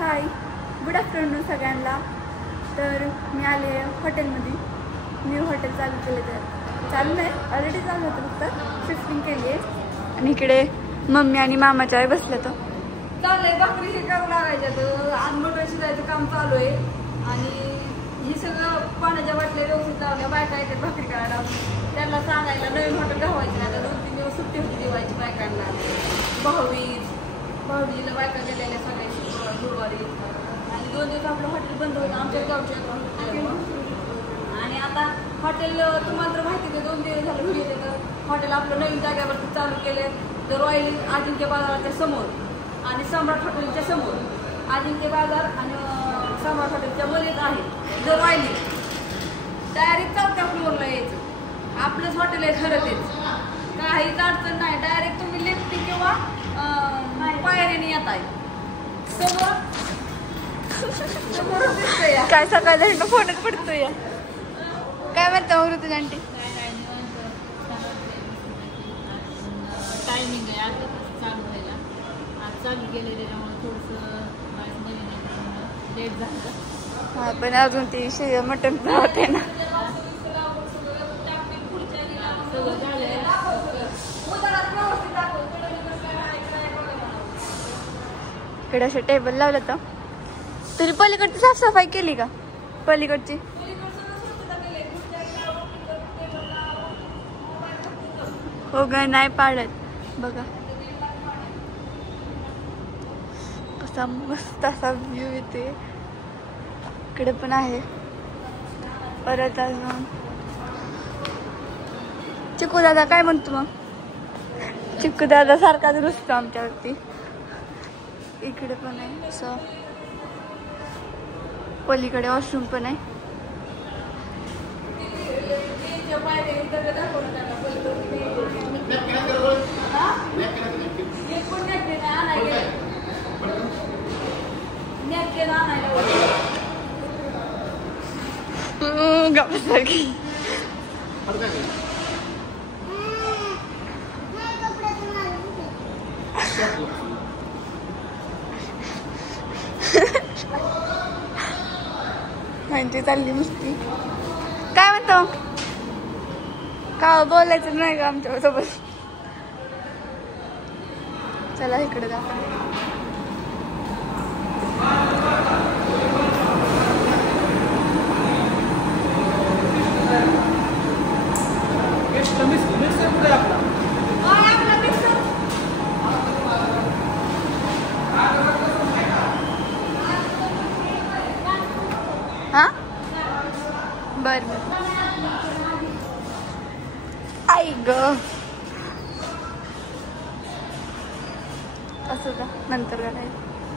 हाय, good afternoon सगळ्यांना. तर मी आले हॉटेलमध्ये. न्यू हॉटेल चालू केलं, तर चालू नाही, ऑलरेडी चालू होतं, फक्त शिफ्टिंग केली आहे. आणि इकडे मम्मी आणि मामाच्या आई बसल्या. तर चाललंय भाकरी हे करू लागायच्या, तर आज मटर शिजायचं काम चालू आहे. आणि हे सगळं पाण्याच्या बाटल्या व्यवस्थित लावल्या. बायका येतात भाकरी करायला, त्यांना सांगायला नवीन हॉटेल ठेवायचं नाही. आता 2-3 दिवस सुट्टी होती दिवाळीची बायकांना. भाऊबीजीला बायका गेलेल्या सगळ्या गुरुवारी. आणि 2 दिवस आपलं हॉटेल बंद होतं आमच्या गावच्या. आणि आता हॉटेल तुम्हाला तर माहिती आहे, 2 दिवस झालं घरी येते. तर हॉटेल आपलं नवीन जागेवरती चालू केले. तर रॉयल अजिंक्य बाजाराच्या समोर आणि सम्राट हॉटेलच्या समोर. अजिंक्य बाजार आणि सम्राट हॉटेलच्या मध्येच आहे द रॉयल. डायरेक्ट 4थ्या फ्लोअरला यायचं. आपलंच हॉटेल आहे खरं तेच, काहीच अडचण नाही. डायरेक्ट तुम्ही लिफ्ट किंवा पायरीने येत आहे. समोर काय सकाळी फोनच पडतोय. काय म्हणता ऋतुजा आंटी? टायमिंग आहे आता चालू व्हायला. आज चालू केले त्याच्यामुळे थोडंसं लेट झालं. हा, पण अजून ती मटण होते ना. सगळं झालंय. इकडे असं टेबल लावलं. तर तुझी पलीकडची साफसफाई केली का? पलीकडची हो ग, नाही पाडत. बघा कसा मस्त असा व्ह्यू येते. इकडे पण आहे. परत अजून चिकू दादा काय म्हणतो मग? चिकू दादा सारखाच रुसतो आमच्यावरती. इकडे पण आहे असं. पलीकडे वॉशरूम पण आहे. गप्पासारखी म्हणजे चालली मस्ती. काय म्हणतो? का बोलायचं नाही का आमच्या सोबत? चला इकडे जा. हा बर आई ग, असं का नंतर करायचं.